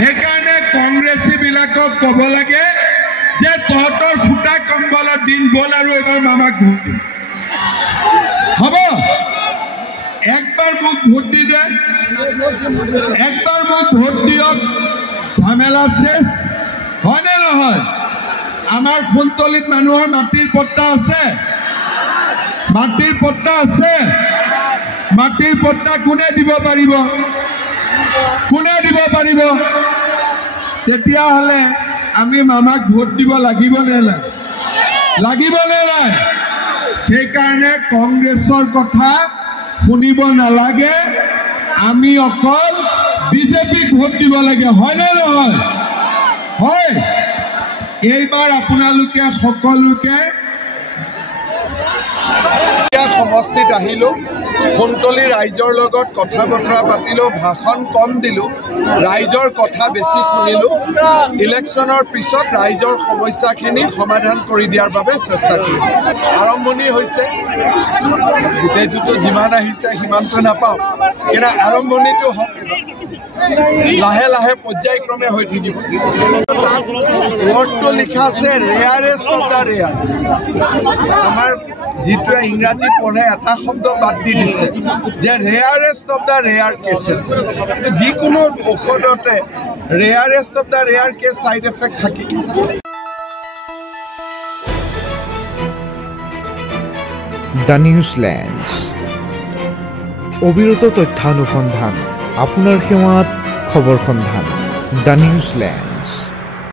সেইকাৰণে কংগ্ৰেছীবিলাকক ক'ব লাগে যে তহঁতৰ ফুটা কম্বলৰ দিন গ'ল আৰু এবাৰ মামাক ভোট দিম। হ'ব, একবাৰ মোক ভোট দি দে, একবাৰ মোক ভোট দিয়ক, ঝামেলা শেষ হয়নে নহয়? আমাৰ কুন্তলিত মানুহৰ মাটিৰ পট্টা আছে, মাটিৰ পট্টা আছে। মাটিৰ পট্টা কোনে দিব পাৰিব? কোনে দিব পাৰিব? তেতিয়াহ'লে আমি মামাক ভোট দিব লাগিব নে নাই? লাগিব নে নাই? সেইকাৰণে কংগ্ৰেছৰ কথা শুনিব নালাগে, আমি অকল বিজেপিক ভোট দিব লাগে, হয়নে নহয়? হয়। এইবাৰ আপোনালোকে সকলোকে সমষ্টিত আহিলোঁ, কুন্তলী ৰাইজৰ লগত কথা বতৰা পাতিলোঁ, ভাষণ কম দিলোঁ, ৰাইজৰ কথা বেছি শুনিলোঁ। ইলেকশ্যনৰ পিছত ৰাইজৰ সমস্যাখিনি সমাধান কৰি দিয়াৰ বাবে চেষ্টা কৰিম। আৰম্ভণি হৈছে, গোটেইটোতো যিমান আহিছে সিমানটো নাপাওঁ, কিন্তু আৰম্ভণিটো হওক, লাহে লাহে পৰ্যায়ক্ৰমে হৈ থাকিব। ৱৰ্ডটো লিখা আছে ৰেয়াৰেষ্ট অফ দ্য ৰেয়াৰ। আমাৰ যিটোৱে ইংৰাজী পঢ়ে এটা শব্দ বাদ দি দিছে যে rarest of the rare cases. যিকোনো ঔষধতে rarest of the rare case side effect থাকে। দ্য নিউজলেণ্ডছ, অবিৰত তথ্যানুসন্ধান, আপোনাৰ সেৱাত খবৰ সন্ধান। দ্য নিউজলেণ্ড।